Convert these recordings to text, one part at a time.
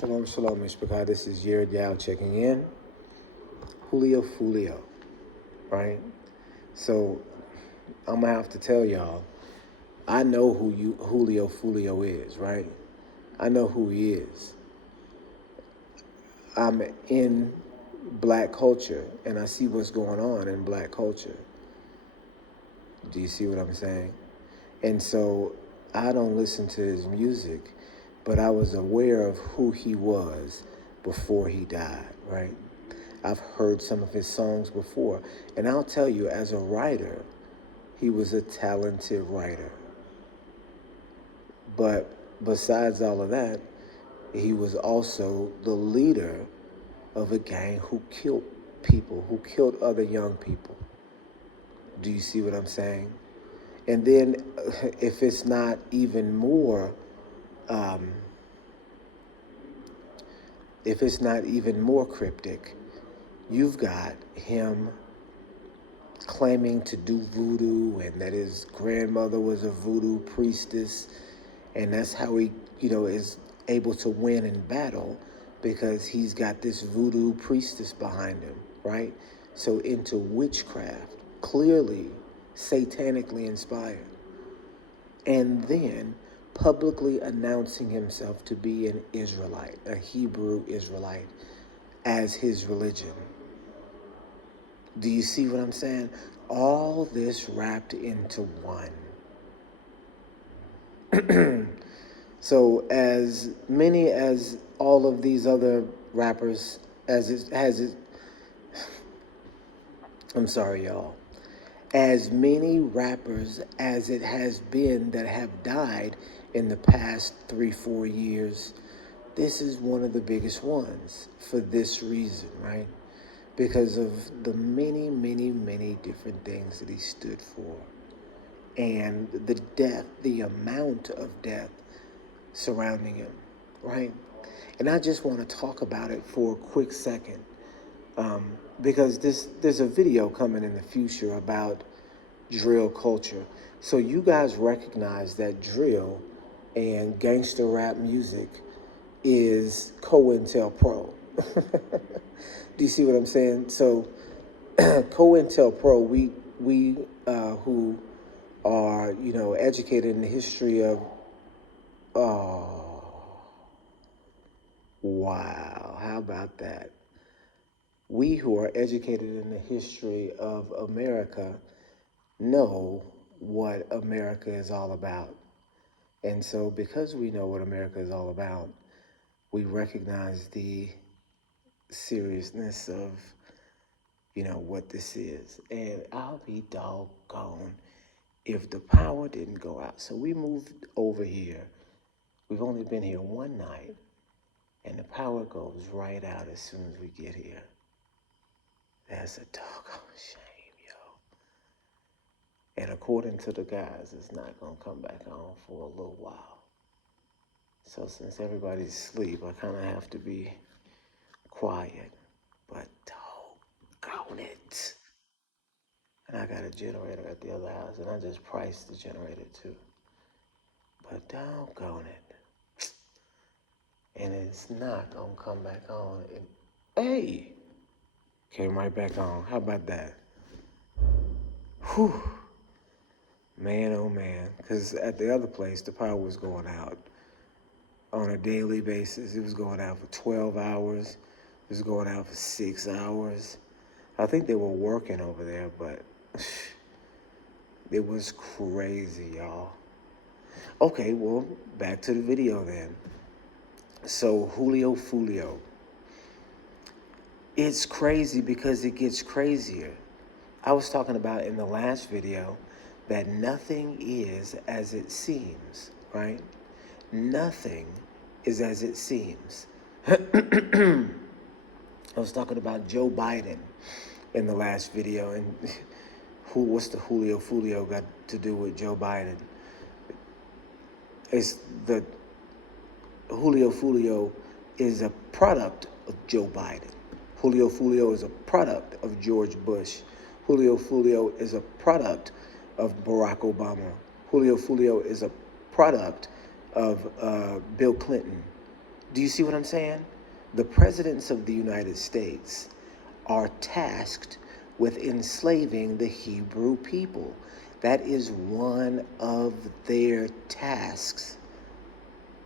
Shalom, shalom, Mishpachah. This is Yerid Yao checking in. Julio Foolio, right? So I'm gonna have to tell y'all, I know who Julio Foolio is, right? I know who he is. I'm in black culture and I see what's going on in black culture. Do you see what I'm saying? And so I don't listen to his music, but I was aware of who he was before he died, right? I've heard some of his songs before, and I'll tell you, as a writer, he was a talented writer. But besides all of that, he was also the leader of a gang who killed people, who killed other young people. Do you see what I'm saying? And then, if it's not even more, um, if it's not even more cryptic, you've got him claiming to do voodoo and that his grandmother was a voodoo priestess, and that's how he, is able to win in battle because he's got this voodoo priestess behind him, right? So into witchcraft, clearly satanically inspired, and then publicly announcing himself to be an Israelite, a Hebrew Israelite, as his religion. Do you see what I'm saying? All this wrapped into one. So as many as all of these other rappers, I'm sorry, y'all. As many rappers as it has been that have died in the past 3-4 years, this is one of the biggest ones for this reason, right? Because of the many, many, many different things that he stood for. And the death, the amount of death surrounding him, right? And I just want to talk about it for a quick second, because there's a video coming in the future about drill culture. So you guys recognize that drill and gangster rap music is COINTELPRO. Do you see what I'm saying? So COINTELPRO, we who are, educated in the history of, oh, wow, how about that? We who are educated in the history of America know what America is all about. And so because we know what America is all about, we recognize the seriousness of, what this is. And I'll be doggone if the power didn't go out. So we moved over here. We've only been here one night, and the power goes right out as soon as we get here. That's a doggone shame, yo. And according to the guys, it's not going to come back on for a little while. So since everybody's asleep, I kind of have to be quiet. But doggone it. And I got a generator at the other house, and I just priced the generator too. But doggone it. And it's not going to come back on. Hey! Came right back on. How about that? Whew. Man, oh man. Because at the other place, the power was going out on a daily basis. It was going out for 12 hours. It was going out for 6 hours. I think they were working over there, but it was crazy, y'all. Okay, well, back to the video then. So, Julio Foolio. It's crazy because it gets crazier. I was talking about in the last video that nothing is as it seems, right? Nothing is as it seems. I was talking about Joe Biden in the last video, and what's the Julio Foolio got to do with Joe Biden? It's the Julio Foolio is a product of Joe Biden. Julio Foolio is a product of George Bush. Julio Foolio is a product of Barack Obama. Julio Foolio is a product of Bill Clinton. Do you see what I'm saying? The presidents of the United States are tasked with enslaving the Hebrew people. That is one of their tasks.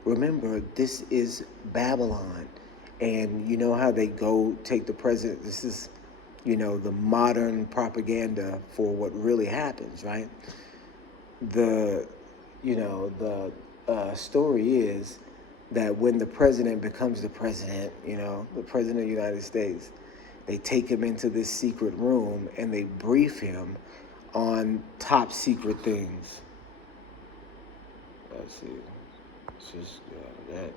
Remember, this is Babylon. And you know how they go take the president? This is, the modern propaganda for what really happens, right? The, the story is that when the president becomes the president, the president of the United States, they take him into this secret room and they brief him on top secret things. Let's see. It's just that.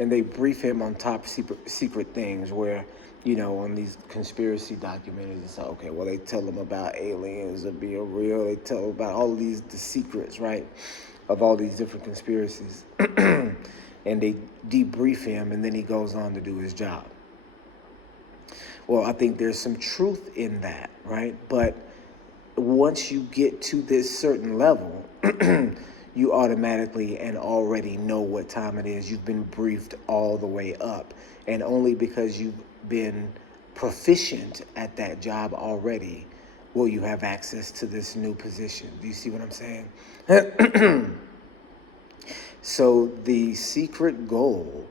And they brief him on top secret things where, on these conspiracy documentaries, it's like, okay, well, they tell him about aliens or being real. They tell him about all of the secrets, right, of all these different conspiracies. And they debrief him, and then he goes on to do his job. Well, I think there's some truth in that, right? But once you get to this certain level, you automatically and already know what time it is. You've been briefed all the way up. And only because you've been proficient at that job already will you have access to this new position. Do you see what I'm saying? So the secret goal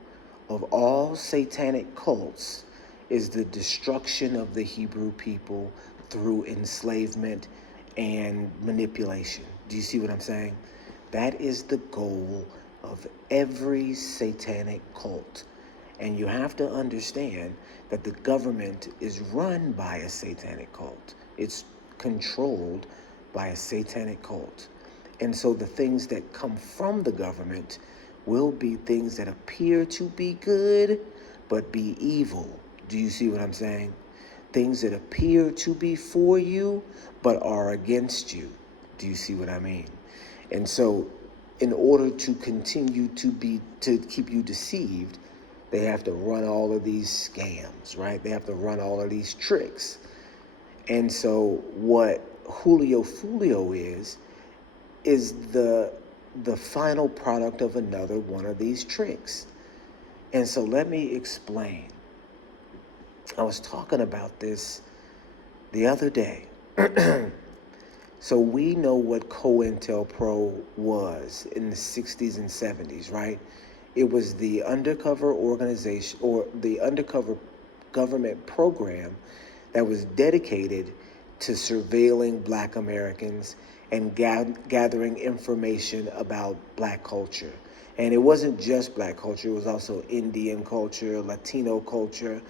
of all satanic cults is the destruction of the Hebrew people through enslavement and manipulation. Do you see what I'm saying? That is the goal of every satanic cult. And you have to understand that the government is run by a satanic cult. It's controlled by a satanic cult. And so the things that come from the government will be things that appear to be good, but be evil. Do you see what I'm saying? Things that appear to be for you, but are against you. Do you see what I mean? And so in order to continue to keep you deceived, they have to run all of these scams, right? They have to run all of these tricks. And so what Julio Foolio is the final product of another one of these tricks. And so let me explain. I was talking about this the other day. So we know what COINTELPRO was in the 60s and 70s, right? It was the undercover organization or the undercover government program that was dedicated to surveilling Black Americans and gathering information about Black culture. And it wasn't just Black culture, it was also Indian culture, Latino culture,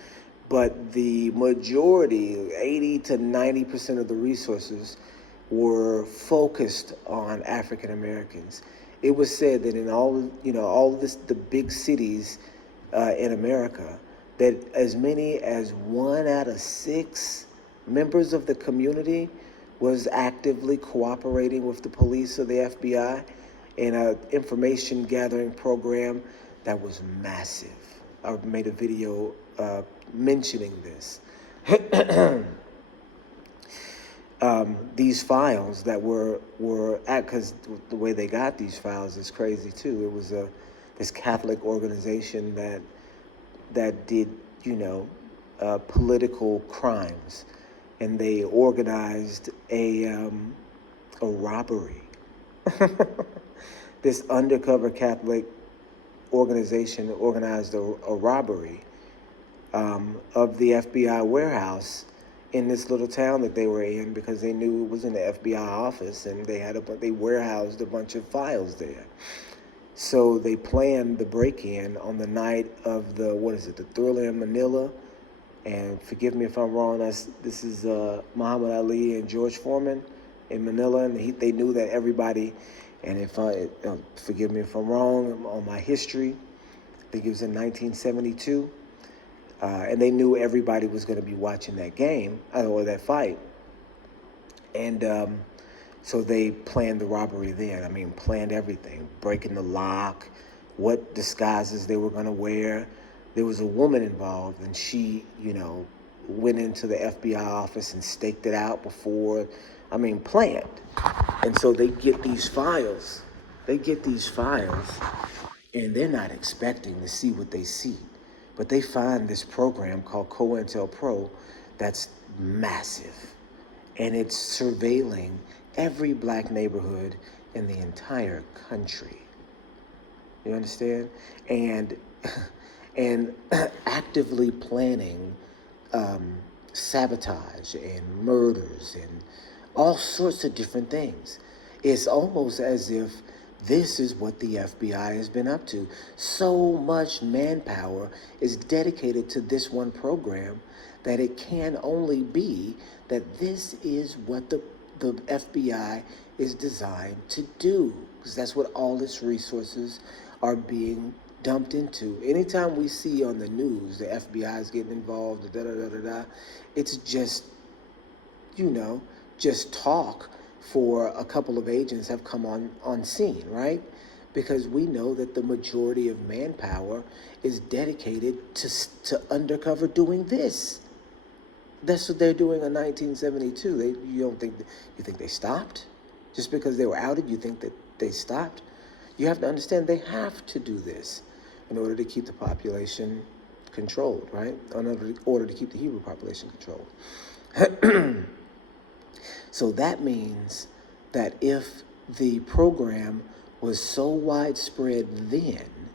but the majority, 80 to 90% of the resources were focused on African Americans. It was said that in all of the big cities in America, that as many as 1 out of 6 members of the community was actively cooperating with the police or the FBI in an information gathering program that was massive. I made a video mentioning this. These files that were because the way they got these files is crazy too. It was this Catholic organization that did political crimes, and they organized a robbery. This undercover Catholic organization organized a robbery of the FBI warehouse in this little town that they were in, because they knew it was in the FBI office, and they warehoused a bunch of files there. So they planned the break-in on the night of the Thriller in Manila. And forgive me if I'm wrong, this is Muhammad Ali and George Foreman in Manila, and they knew that everybody, and forgive me if I'm wrong on my history, I think it was in 1972, and they knew everybody was going to be watching that game, or that fight. And so they planned the robbery then. I mean, planned everything, breaking the lock, what disguises they were going to wear. There was a woman involved, and she, went into the FBI office and staked it out before, planned. And so they get these files. and they're not expecting to see what they see. But they find this program called COINTELPRO that's massive, and it's surveilling every black neighborhood in the entire country. You understand? And and actively planning um, sabotage and murders and all sorts of different things. It's almost as if this is what the FBI has been up to. So much manpower is dedicated to this one program that it can only be that this is what the FBI is designed to do, because that's what all its resources are being dumped into. Anytime we see on the news the FBI is getting involved, da da da da da, it's just, you know, just talk for a couple of agents have come on scene, right? Because we know that the majority of manpower is dedicated to undercover doing this. That's what they're doing in 1972. You think they stopped? Just because they were outed, you think that they stopped? You have to understand they have to do this in order to keep the population controlled, right? In order to keep the Hebrew population controlled. So that means that if the program was so widespread then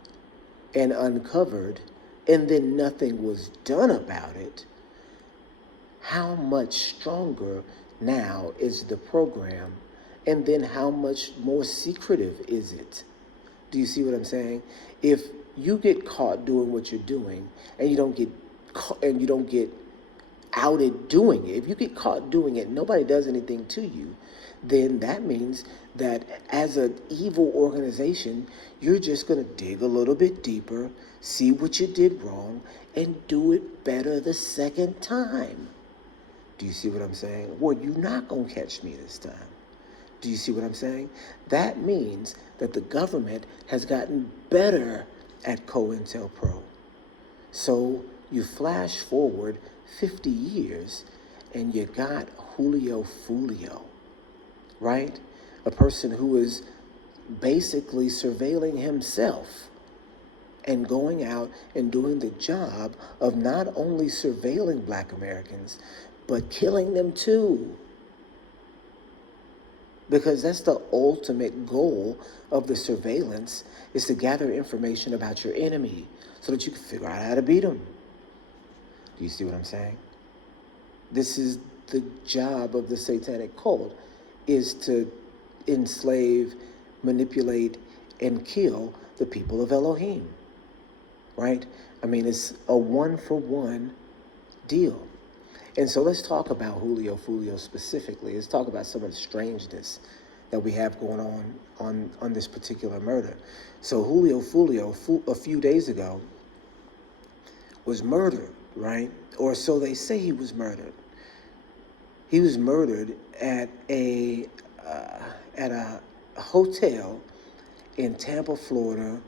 and uncovered, and then nothing was done about it, how much stronger now is the program? And then how much more secretive is it? Do you see what I'm saying? If you get caught doing what you're doing and you don't get outed doing it, if you get caught doing it, nobody does anything to you, then that means that as an evil organization, you're just going to dig a little bit deeper, see what you did wrong, and do it better the second time. Do you see what I'm saying? Well, you're not going to catch me this time. Do you see what I'm saying? That means that the government has gotten better at COINTELPRO. So you flash forward 50 years and you got Julio Foolio, right? A person who is basically surveilling himself and going out and doing the job of not only surveilling black Americans, but killing them too. Because that's the ultimate goal of the surveillance, is to gather information about your enemy so that you can figure out how to beat them. Do you see what I'm saying? This is the job of the satanic cult, is to enslave, manipulate, and kill the people of Elohim, right? I mean, it's a one-for-one deal. And so let's talk about Julio Foolio specifically. Let's talk about some of the strangeness that we have going on this particular murder. So Julio Foolio, a few days ago, was murdered, right? Or so they say he was murdered. He was murdered at a hotel in Tampa, Florida,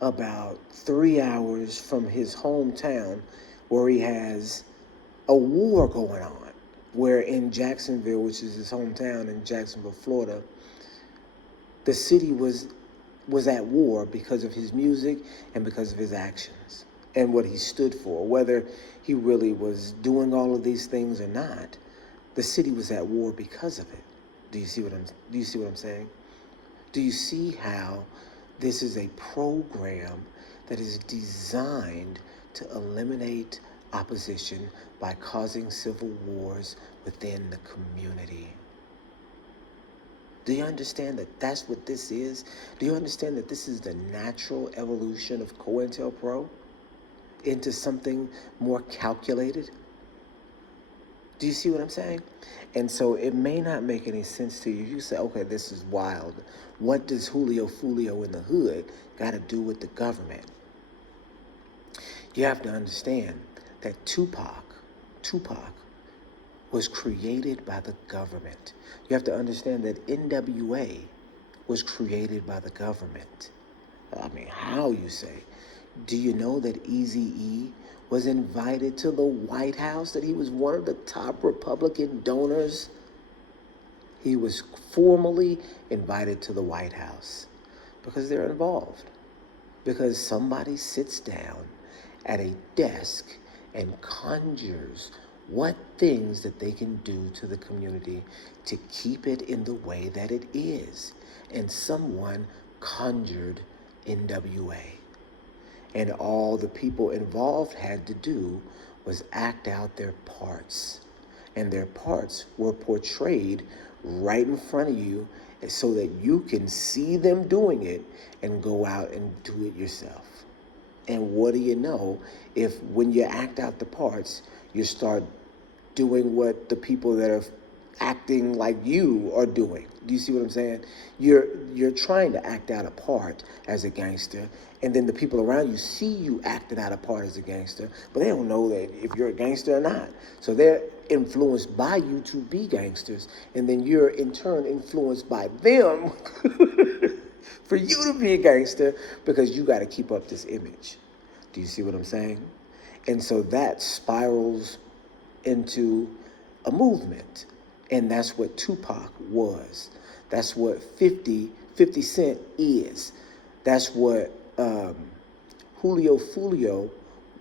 about 3 hours from his hometown, where he has a war going on, where in Jacksonville, which is his hometown in Jacksonville, Florida, the city was at war because of his music and because of his actions and what he stood for. Whether he really was doing all of these things or not, the city was at war because of it. Do you see what I'm saying? Do you see how this is a program that is designed to eliminate opposition by causing civil wars within the community? Do you understand that that's what this is? Do you understand that this is the natural evolution of COINTELPRO into something more calculated? Do you see what I'm saying? And so it may not make any sense to you. You say, okay, this is wild. What does Julio Foolio in the hood got to do with the government? You have to understand that Tupac was created by the government. You have to understand that NWA was created by the government. I mean, how, you say? Do you know that Eazy-E was invited to the White House, that he was one of the top Republican donors? He was formally invited to the White House because they're involved. because somebody sits down at a desk and conjures what things that they can do to the community to keep it in the way that it is. And someone conjured NWA. And all the people involved had to do was act out their parts. And their parts were portrayed right in front of you so that you can see them doing it and go out and do it yourself. And what do you know, if when you act out the parts, you start doing what the people that are acting like you are doing. Do you see what I'm saying? You're trying to act out a part as a gangster, and then the people around you see you acting out a part as a gangster, but they don't know that if you're a gangster or not. So they're influenced by you to be gangsters, and then you're in turn influenced by them for you to be a gangster because you got to keep up this image. Do you see what I'm saying? And so that spirals into a movement. And that's what Tupac was. That's what 50 Cent is. That's what Julio Foolio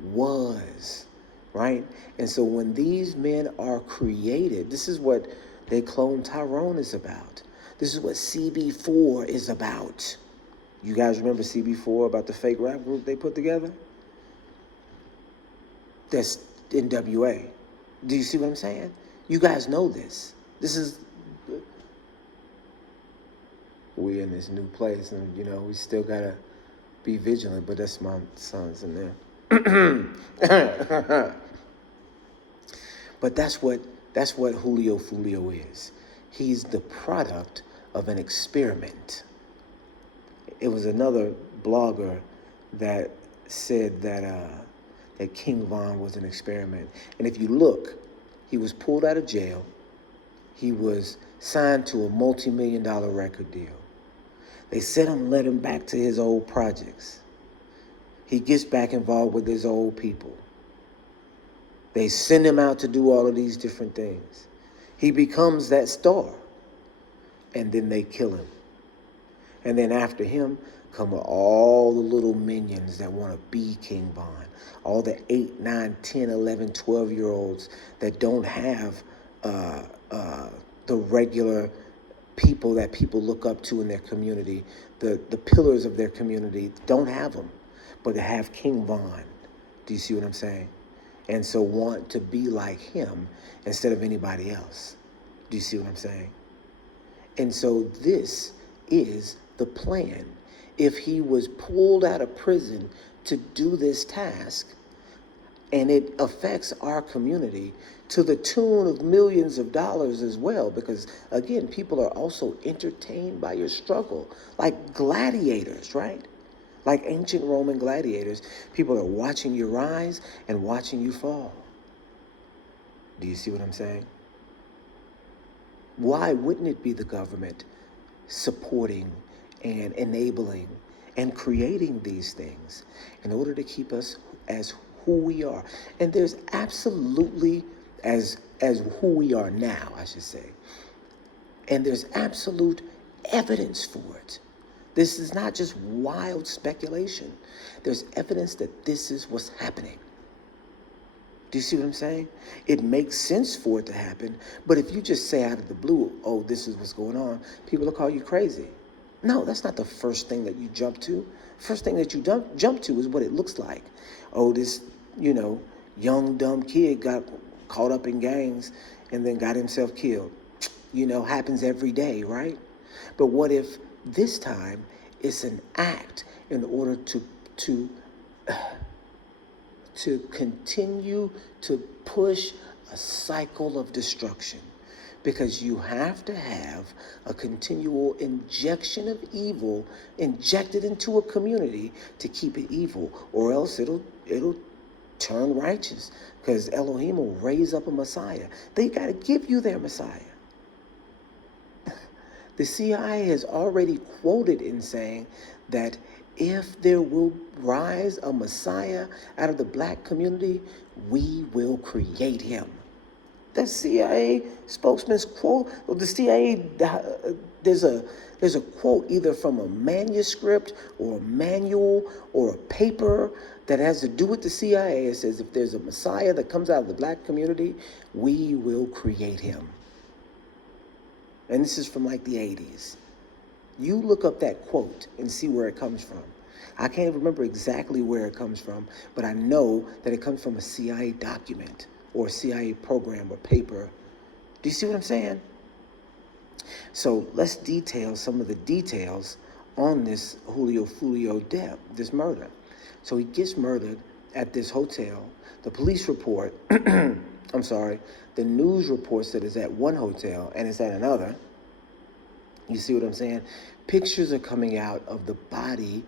was, right? And so when these men are created, this is what They Clone Tyrone is about. This is what CB4 is about. You guys remember CB4, about the fake rap group they put together? That's NWA. Do you see what I'm saying? You guys know this. This is, we in this new place, and we still gotta be vigilant. But that's my sons in there. But that's what Julio Foolio is. He's the product of an experiment. It was another blogger that said that King Von was an experiment. And if you look, he was pulled out of jail. He was signed to a multi-million-dollar record deal. They sent him, led him back to his old projects. He gets back involved with his old people. They send him out to do all of these different things. He becomes that star. And then they kill him. And then after him come all the little minions that want to be King Von. All the 8, 9, 10, 11, 12-year-olds that don't have the regular people that people look up to in their community, the pillars of their community, don't have them, but they have King Von. Do you see what I'm saying? And so want to be like him instead of anybody else. Do you see what I'm saying? And so this is the plan. If he was pulled out of prison to do this task, and it affects our community to the tune of millions of dollars as well, because again, people are also entertained by your struggle, like gladiators, right? Like ancient Roman gladiators. People are watching you rise and watching you fall. Do you see what I'm saying? Why wouldn't it be the government supporting and enabling and creating these things in order to keep us as who we are? And there's absolutely, as who we are now, I should say. And there's absolute evidence for it. This is not just wild speculation. There's evidence that this is what's happening. Do you see what I'm saying? It makes sense for it to happen, but if you just say out of the blue, oh, this is what's going on, people will call you crazy. No, that's not the first thing that you jump to. First thing that you jump to is what it looks like. Oh, this, young, dumb kid got caught up in gangs and then got himself killed. Happens every day, right? But what if this time it's an act in order to continue to push a cycle of destruction? Because you have to have a continual injection of evil injected into a community to keep it evil, or else it'll turn righteous, because Elohim will raise up a Messiah. They got to give you their Messiah. The CIA has already quoted in saying that if there will rise a Messiah out of the black community, we will create him. that CIA spokesman's quote, or the CIA, there's a quote either from a manuscript or a manual or a paper that has to do with the CIA. It says, if there's a Messiah that comes out of the black community, we will create him. And this is from like the 80s. You look up that quote and see where it comes from. I can't remember exactly where it comes from, but I know that it comes from a CIA document or a CIA program or paper. Do you see what I'm saying? So let's detail some of the details on this Julio Foolio death, this murder. So he gets murdered at this hotel. The police report, I'm sorry, the news reports that it's at one hotel and it's at another. You see what I'm saying? Pictures are coming out of the body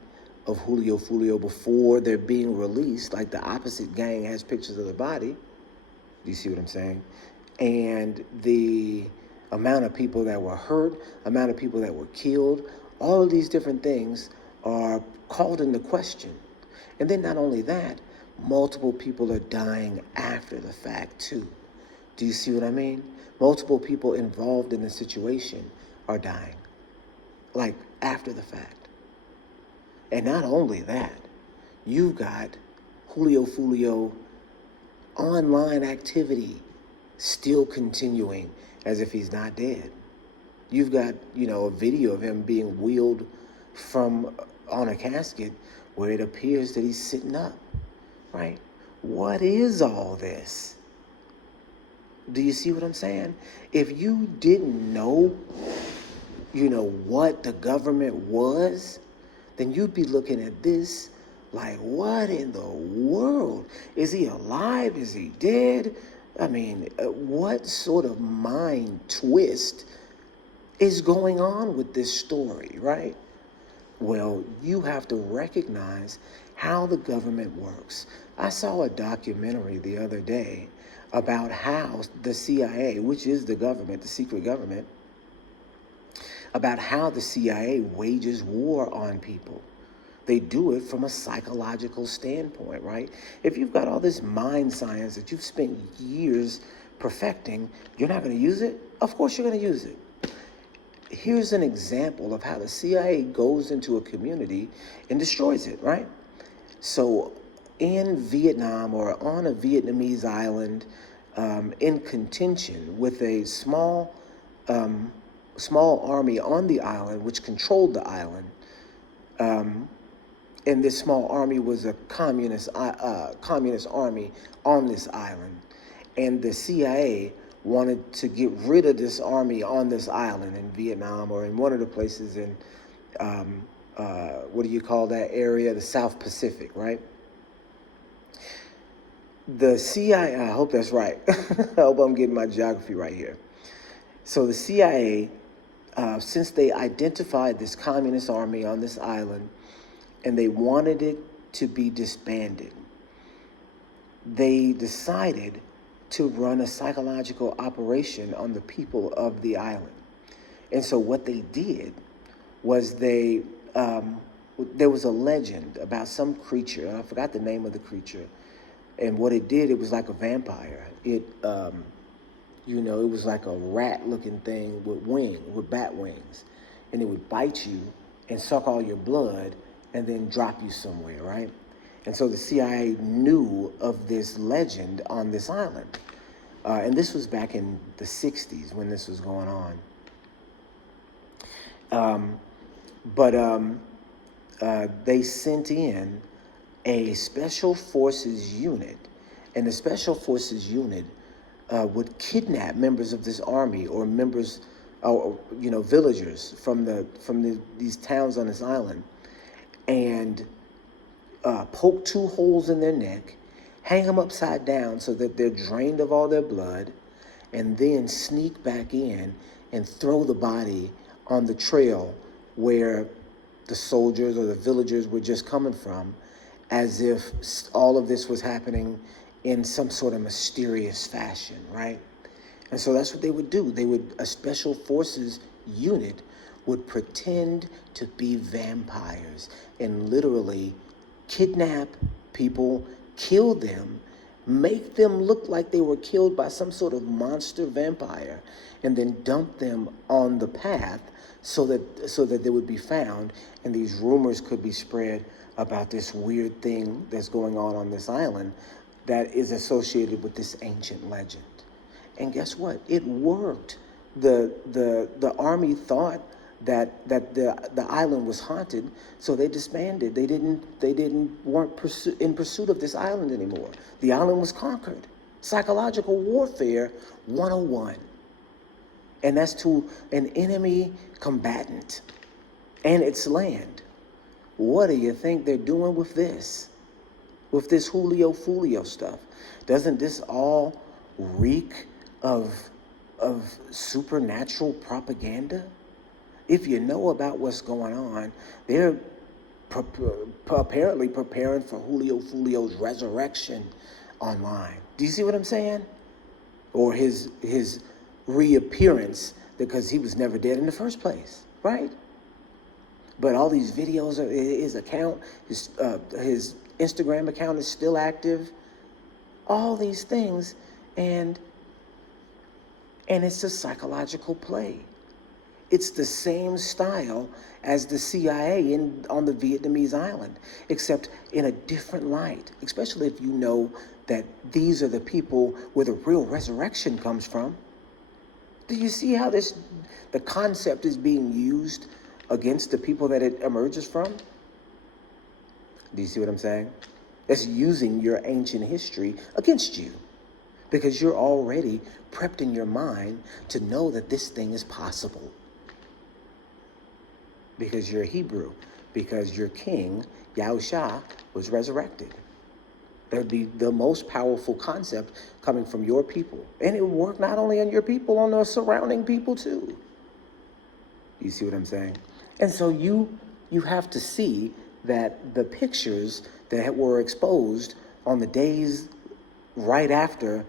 of Julio Foolio before they're being released. Like the opposite gang has pictures of the body. Do you see what I'm saying? And the amount of people that were hurt, amount of people that were killed, all of these different things are called into question. And then not only that, multiple people are dying after the fact too. Do you see what I mean? Multiple people involved in the situation are dying, like after the fact. And not only that, you've got Julio Foolio online activity still continuing as if he's not dead. You've got, a video of him being wheeled from on a casket where it appears that he's sitting up, right? What is all this? Do you see what I'm saying? If you didn't know, what the government was, then you'd be looking at this like, what in the world? Is he alive? Is he dead? I mean, what sort of mind twist is going on with this story, right? Well, you have to recognize how the government works. I saw a documentary the other day about how the CIA, which is the government, the secret government, about how the CIA wages war on people. They do it from a psychological standpoint, right? If you've got all this mind science that you've spent years perfecting, you're not going to use it? Of course you're going to use it. Here's an example of how the CIA goes into a community and destroys it, right? So in Vietnam, or on a Vietnamese island, in contention with a small army on the island, which controlled the island, and this small army was a communist army on this island. And the CIA wanted to get rid of this army on this island in Vietnam, or in one of the places in, what do you call that area? The South Pacific, right? The CIA, I hope that's right. I hope I'm getting my geography right here. So the CIA, since they identified this communist army on this island, and they wanted it to be disbanded, they decided to run a psychological operation on the people of the island. And so what they did was there was a legend about some creature, and I forgot the name of the creature, and what it did, it was like a vampire. It was like a rat-looking thing with bat wings, and it would bite you and suck all your blood and then drop you somewhere, right? And so the CIA knew of this legend on this island. And this was back in the 60s when this was going on. They sent in a special forces unit, and the special forces unit would kidnap members of this army, or members, villagers from these towns on this island, and poke 2 holes in their neck, hang them upside down so that they're drained of all their blood, and then sneak back in and throw the body on the trail where the soldiers or the villagers were just coming from, as if all of this was happening in some sort of mysterious fashion, right? And so that's what they would do. A special forces unit would pretend to be vampires and literally kidnap people, kill them, make them look like they were killed by some sort of monster vampire, and then dump them on the path so that they would be found, and these rumors could be spread about this weird thing that's going on this island that is associated with this ancient legend. And guess what? It worked. The army thought that the island was haunted, so they disbanded. Weren't in pursuit of this island anymore. The island was conquered. Psychological warfare 101. And that's to an enemy combatant and its land. What do you think they're doing with this? With this Julio Foolio stuff? Doesn't this all reek of supernatural propaganda? If you know about what's going on, they're apparently preparing for Julio Foolio's resurrection online. Do you see what I'm saying? Or his reappearance, because he was never dead in the first place, right? But all these videos, his account, his Instagram account is still active. All these things, and it's a psychological play. It's the same style as the CIA on the Vietnamese island, except in a different light, especially if you know that these are the people where the real resurrection comes from. Do you see how the concept is being used against the people that it emerges from? Do you see what I'm saying? It's using your ancient history against you, because you're already prepped in your mind to know that this thing is possible. Because you're Hebrew, because your king, Yahusha, was resurrected. That would be the most powerful concept coming from your people. And it would work not only on your people, on the surrounding people too. You see what I'm saying? And so you have to see that the pictures that were exposed on the days right after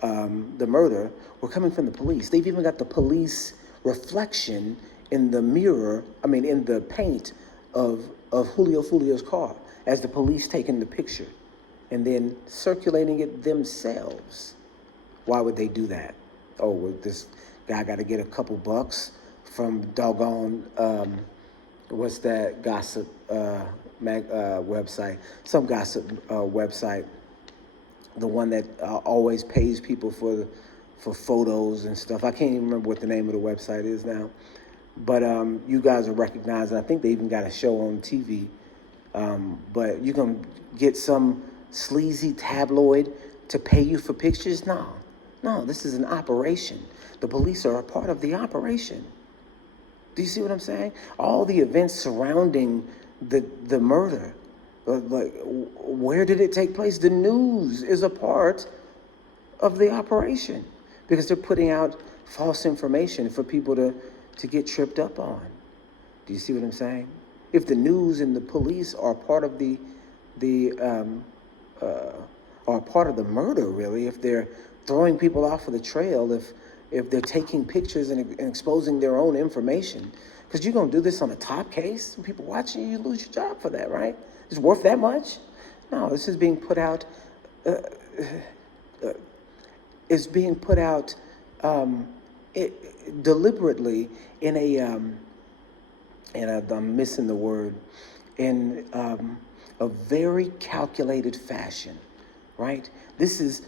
the murder were coming from the police. They've even got the police reflection in the mirror, in the paint of Julio Foolio's car as the police taking the picture and then circulating it themselves. Why would they do that? Oh, well, this guy got to get a couple bucks from doggone, what's that gossip website? Some gossip website, the one that always pays people for photos and stuff. I can't even remember what the name of the website is now. But you guys will recognize it. I think they even got a show on TV. But you can get some sleazy tabloid to pay you for pictures? No, this is an operation. The police are a part of the operation. Do you see what I'm saying? All the events surrounding the murder, like where did it take place? The news is a part of the operation, because they're putting out false information for people to get tripped up on. Do you see what I'm saying? If the news and the police are part of are part of the murder, really, if they're throwing people off of the trail, if they're taking pictures and exposing their own information, because you're going to do this on a top case, people watching you lose your job for that, right? It's worth that much? No, this is being put out, deliberately in I'm missing the word, in a very calculated fashion, right? This is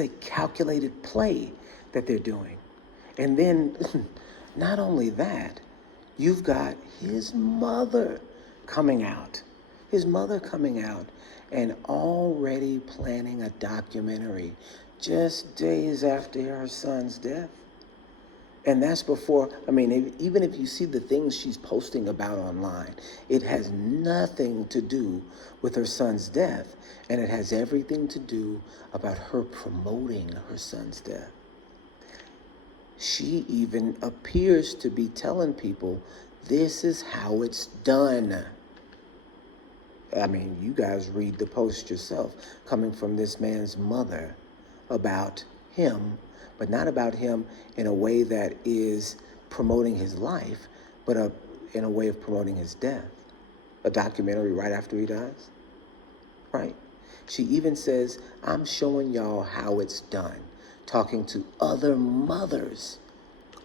a calculated play that they're doing. And then not only that, you've got his mother coming out and already planning a documentary just days after her son's death. And that's before, even if you see the things she's posting about online, it has nothing to do with her son's death, and it has everything to do about her promoting her son's death. She even appears to be telling people, this is how it's done. You guys read the post yourself, coming from this man's mother about him, but not about him in a way that is promoting his life, but in a way of promoting his death. A documentary right after he dies, right? She even says, I'm showing y'all how it's done, talking to other mothers.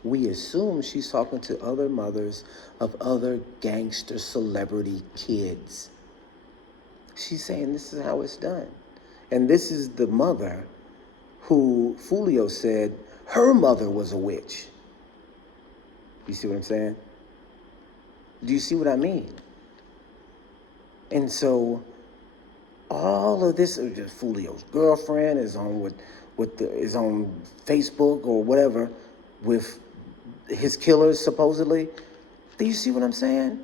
We assume she's talking to other mothers of other gangster celebrity kids. She's saying this is how it's done. And this is the mother who Foolio said her mother was a witch. You see what I'm saying? Do you see what I mean? And so all of this, Foolio's girlfriend is on is on Facebook or whatever with his killers supposedly. Do you see what I'm saying?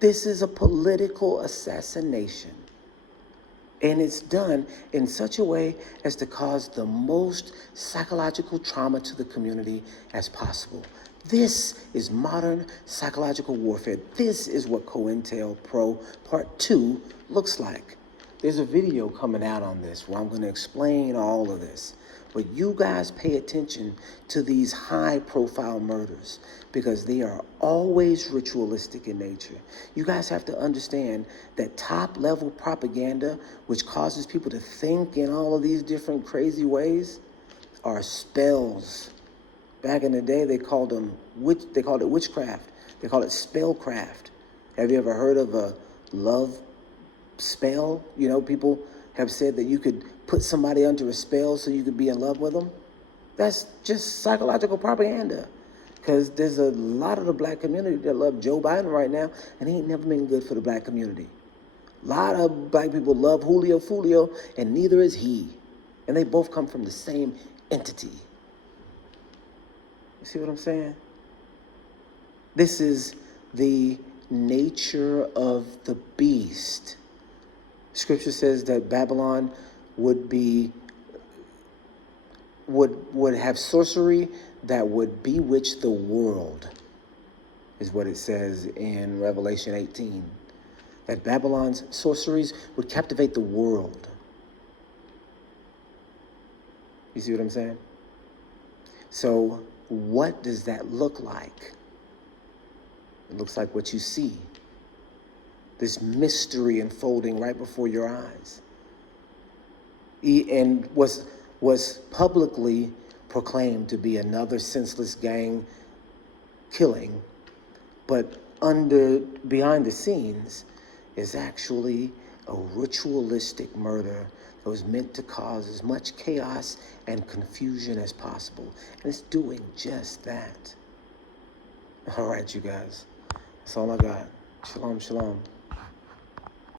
This is a political assassination. And it's done in such a way as to cause the most psychological trauma to the community as possible. This is modern psychological warfare. This is what COINTELPRO Part 2 looks like. There's a video coming out on this where I'm going to explain all of this. But you guys pay attention to these high-profile murders because they are always ritualistic in nature. You guys have to understand that top-level propaganda, which causes people to think in all of these different crazy ways, are spells. Back in the day, they called it witchcraft. They called it spellcraft. Have you ever heard of a love spell? You know, people have said that you could put somebody under a spell so you could be in love with them. That's just psychological propaganda. Because there's a lot of the black community that love Joe Biden right now, and he ain't never been good for the black community. A lot of black people love Julio Foolio, and neither is he. And they both come from the same entity. You see what I'm saying? This is the nature of the beast. Scripture says that Babylon would have sorcery that would bewitch the world, is what it says in Revelation 18. That Babylon's sorceries would captivate the world. You see what I'm saying? So what does that look like? It looks like what you see. This mystery unfolding right before your eyes. And was publicly proclaimed to be another senseless gang killing, but behind the scenes is actually a ritualistic murder that was meant to cause as much chaos and confusion as possible. And it's doing just that. All right, you guys. That's all I got. Shalom, shalom.